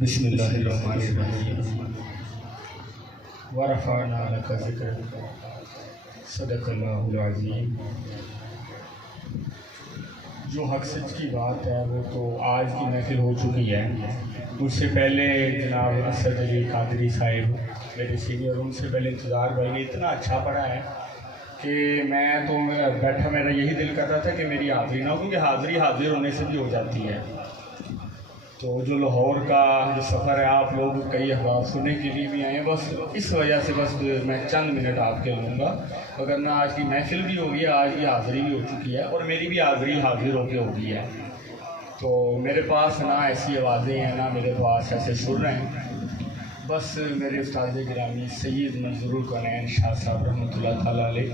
बिस्मिल्लाहिर्रहमानिर्रहीम व रफ़अना लका ज़िक्रक सदक़ल्लाहुल अज़ीम। जो हक सच की बात है वो तो आज की महफिल हो चुकी है। मुझसे पहले जनाब असद अली कादरी साहिब मेरे सीनियर, उनसे पहले इंतज़ार भाई ने इतना अच्छा पढ़ा है कि मैं तो बैठा, मेरा यही दिल कर रहा था कि मेरी हाज़िरी ना हो, क्योंकि हाज़िरी हाज़िर होने से भी हो जाती है। तो जो लाहौर का जो सफ़र है, आप लोग कई अहबाब सुनने के लिए भी आए हैं, बस इस वजह से बस मैं चंद मिनट आपके लूँगा, वरना आज की महफिल भी होगी, आज की हाज़िरी भी हो चुकी है और मेरी भी हाज़िरी हाज़िर होके होगी है। तो मेरे पास ना ऐसी आवाज़ें हैं, ना मेरे पास ऐसे सुर हैं। बस मेरे उस्ताद गिरामी सैयद मंजूरुल कौनैन शाह साहब रहमतुल्लाह ताला अलैह,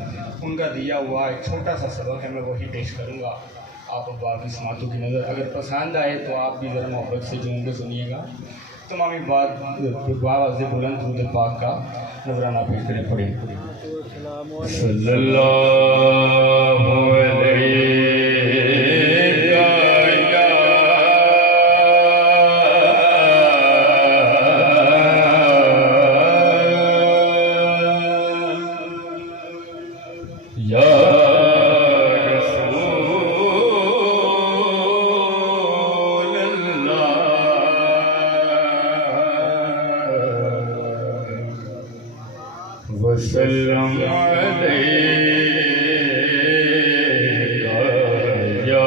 उनका दिया हुआ एक छोटा सा सबक है, मैं वही पेश करूँगा। आप बाकी समातों की नज़र अगर पसंद आए तो आप भी ज़रा मोहब्बत से जो उनके सुनिएगा। तमामी बात बुलंद दूध पाक का नजराना पेश करें, पढ़े सल्लल्लाहु अलैहि वसल्लम अलैका या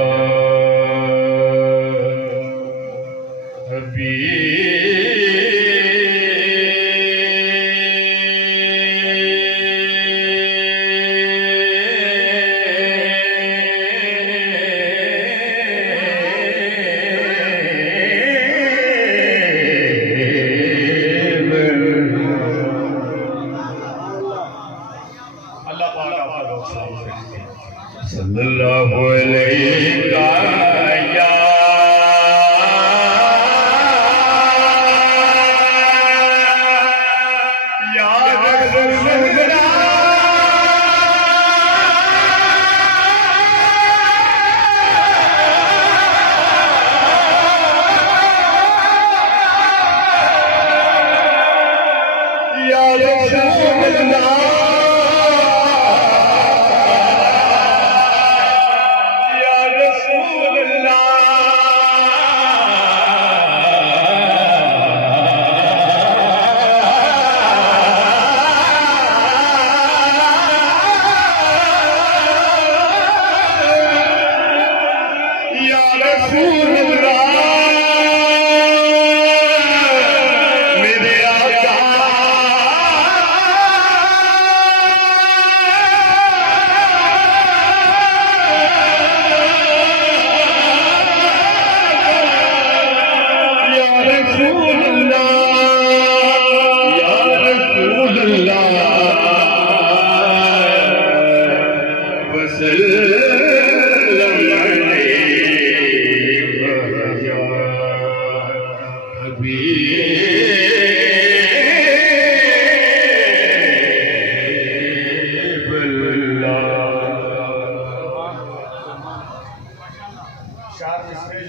सल्लल्लाहु अलैहि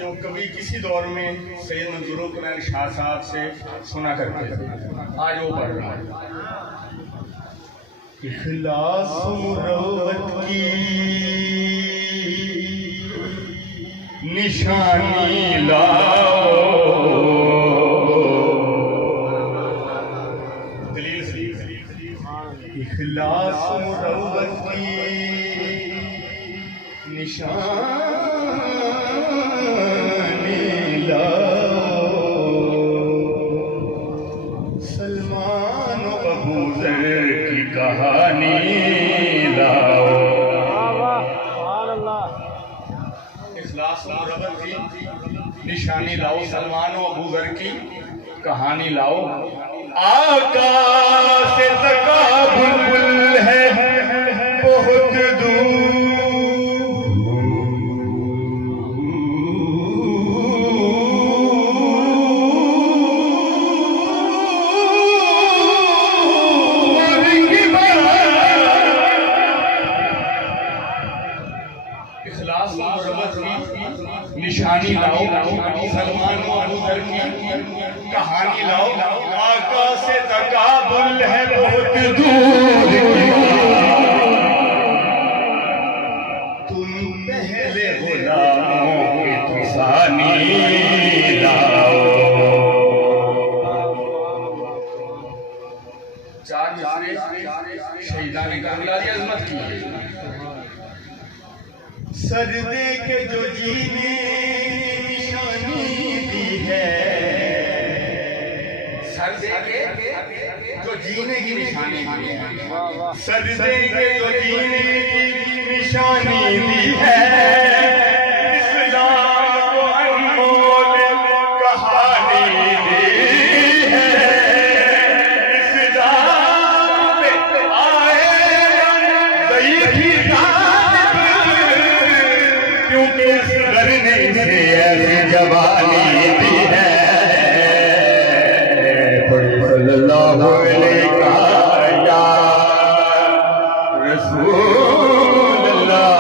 जो कभी किसी दौर में सैयद मंजूरुल कौनैन शाह साहब से सुना करते थे, आज वो पढ़ रहा है। इखलास मुरव्वत की निशानी लाओ, इखलास मुरव्वत की निशानी सलमान अबू ज़र की कहानी लाओ। इखलास मुरव्वत की निशानी लाओ, सलमान अबू ज़र की कहानी लाओ। आका से ज़का बुलबुल है बहुत दूर, इखलास और मोहब्बत की निशानी लाओ, सलमान अबूजर की कहानी लाओ। आका से तकाबुल है बहुत दूर तुम पहले गुलामों की तुसानी लाओ। चार शहीदान करबला की अजमत की। सर दे के जो जीने निशानी दी है, सर दे के जो जीने की निशानी दी है, सर दे के जो जीने की निशानी दी है, इस्लाम को अनमोल कहानी दी है। इस्लाम पे आए ज़ईफ़ी क्योंकि इस घर ने इसे ऐसी जवानी दी है। सल्लल्लाहु अलैहि या रसूल अल्लाह।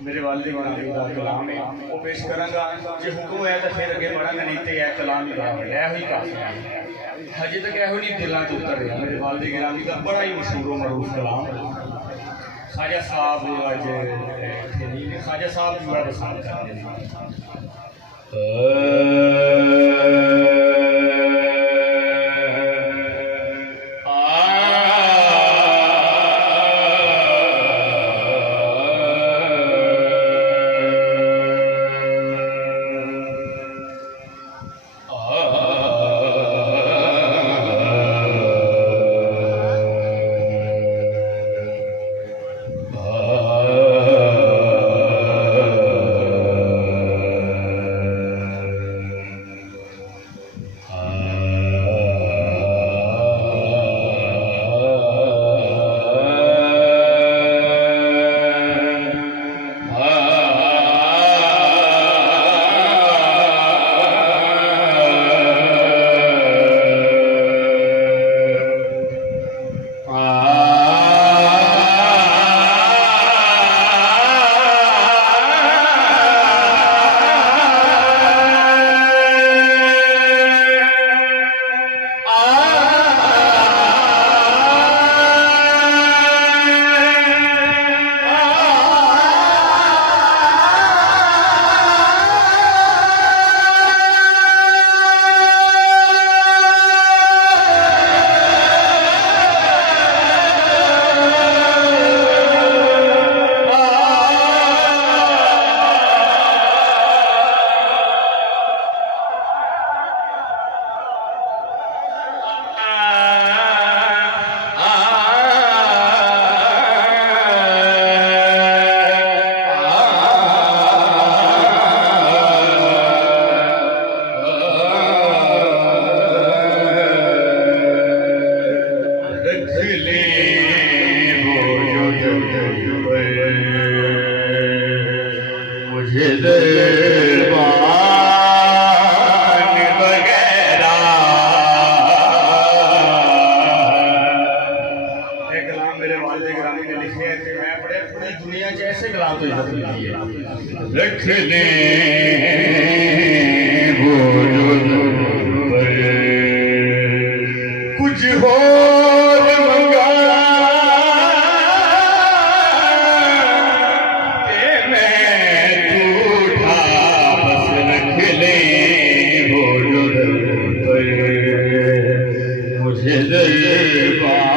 मेरे वालिद दा कलाम है वो पेश करांगा। जे हुक्म है तो फिर अगे बढ़ांगा, नहीं तो यह कलाम ही बराबर है ही काफी है। हजे तक यहो नहीं दिलों से उतर रहा। मेरे वालिद गिरामी का बड़ा ही मशहूर मरूफ कलाम ख्वाजा साहब अज ख्वाजा साहब भी बड़ा पसंद करते हैं। रख ले वो कुछ हो मंगा के मैं टूटा बस रख ले वो मुझे दरबार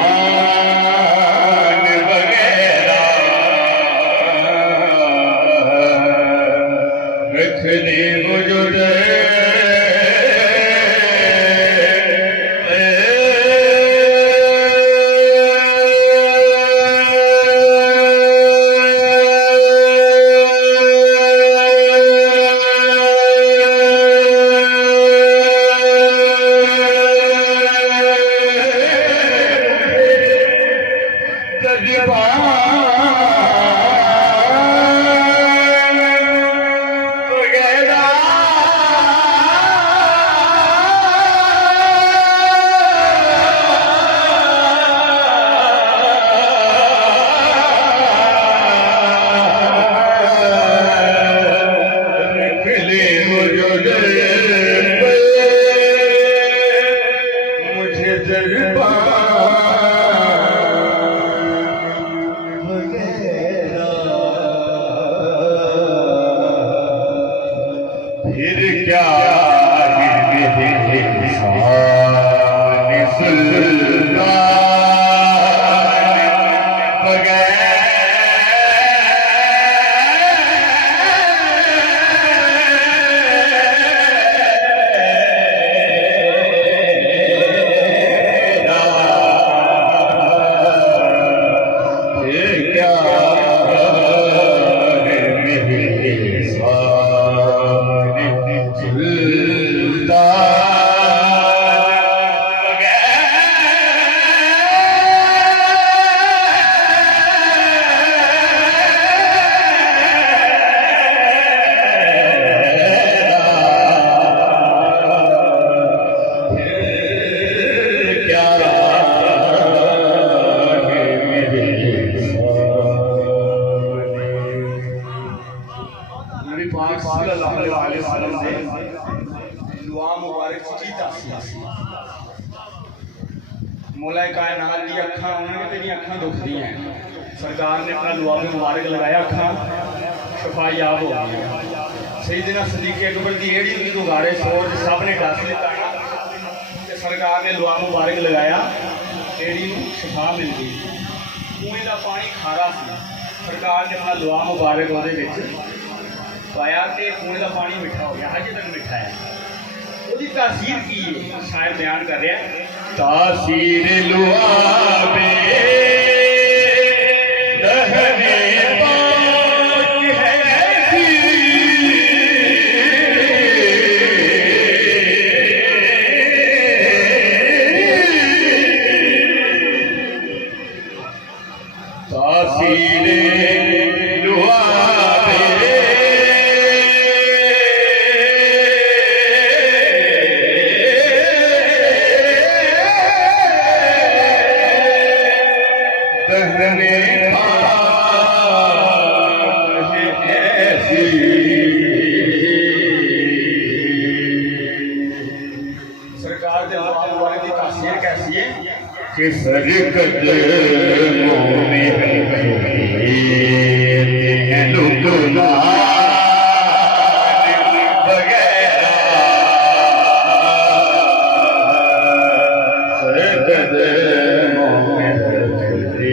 शान सुल्तान मौला कायनात दी अखा उन्होंने तेरी अखा दुखदी हैं। सरकार ने अपना दुआ में मुबारक लगाया, अखा शफायाब हो गई। सईदना सदीक अकबर की एड़ी भी गुगारे सोच सब ने दस लिता। सरकार ने दुआ मुबारक लगाया, एड़ी शफा मिल गई। कुएं का पानी खारा सी, सरकार ने अपना दुआ मुबारक वो पाया तो कुएं का पानी मिठा हो गया, अजे तक मिठा है। उसकी तासीर की शायर बयान कर रहा है। तासीर लुआबे दहने पाक है ऐसी, तासीर लुआबे सरकार के वाले की तासीर कैसी है कि सरकत मोने लुटना वगैरह सरकत मोने लुटना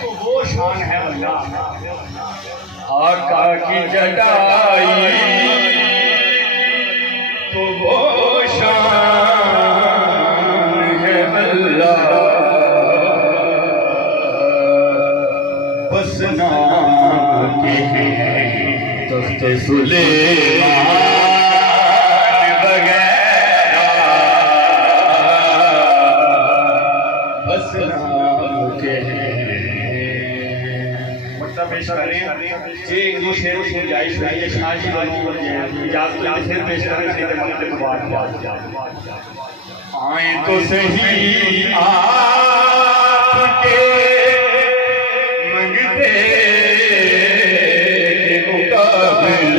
तो वो शान है अल्लाह। आका की जटाई तो वो शान है अल्लाह। बस नाम के तख्त सुलेमान पेश कर रहे हैं। एक दूसरे की गुंजाइश है ये शाजी इजाजत फिर पेश करें नहीं तो मत के बाद आए तो सही आपके मंगते मुकाबिल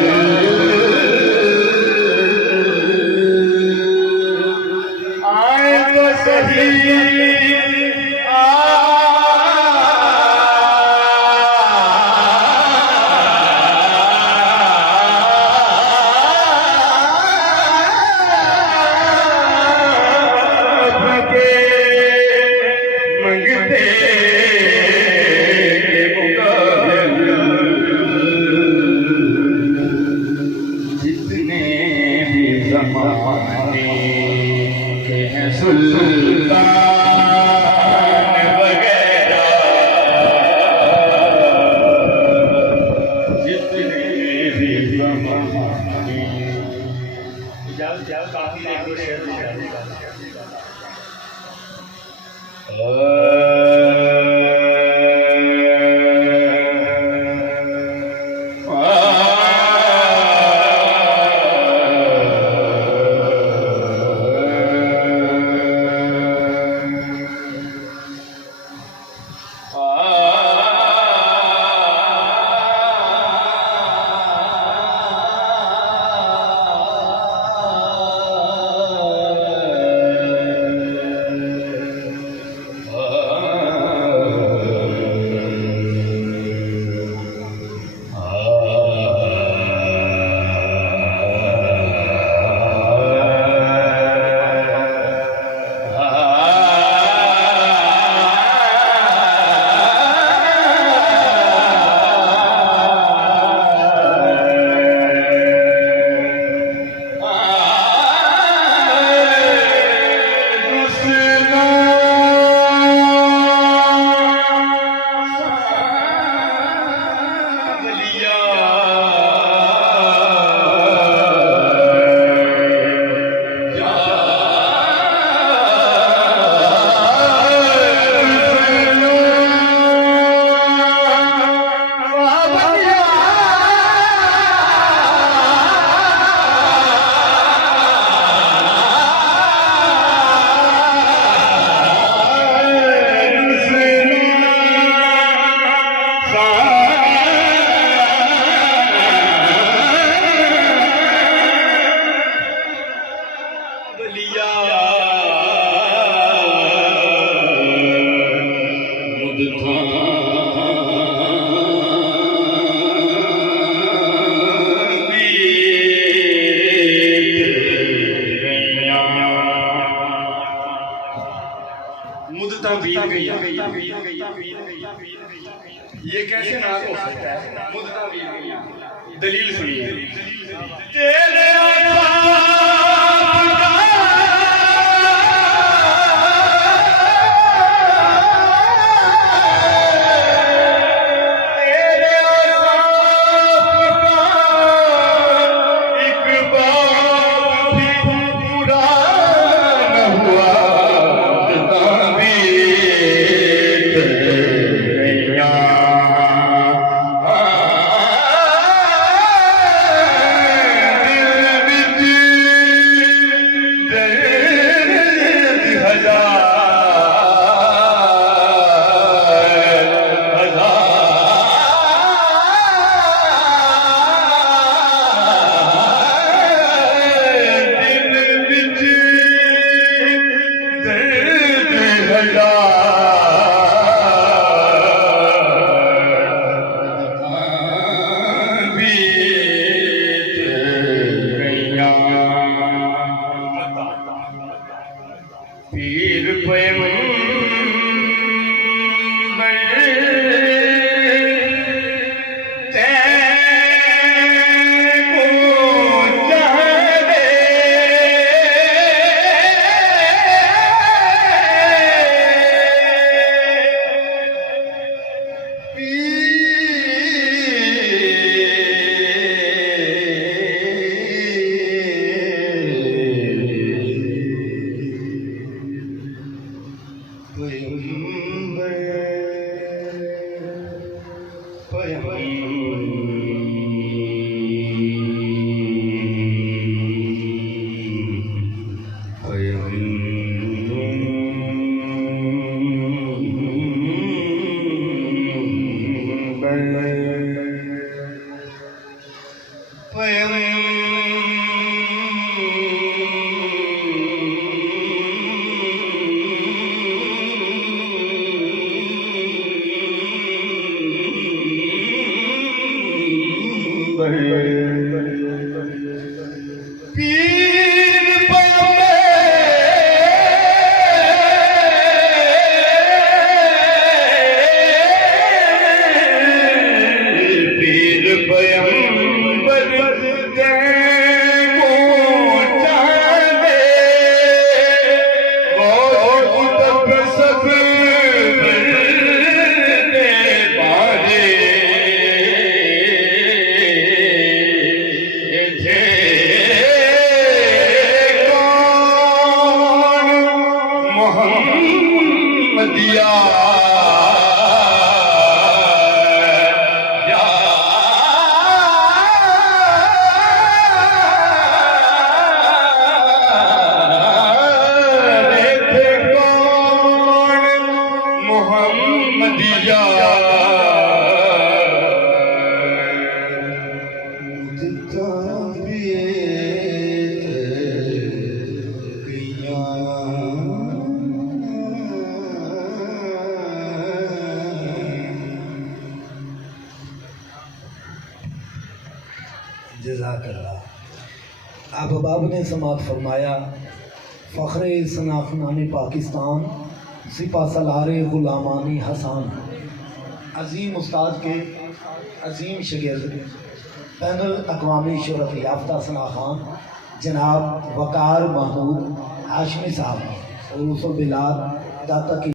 आए तो सही ये कैसे नाज हो सकता है? मुद्दा भी दलील सुनिए। तेरे पीर पावे पीर पैगंबर दिया मोहम्मदिया जज़ाकल्लाह। अहबाब ने समात फरमाया, फ़ख्रे शनाख्तानी पाकिस्तान सिपा सलारे ग़ुलामानी हसान, अज़ीम उस्ताद के अज़ीम शागिर्द बैनुल अक़वामी शोहरत याफ्ता सना खान जनाब वक़ार महमूद हाशमी साहब और उर्फ़ बिलाल दाता की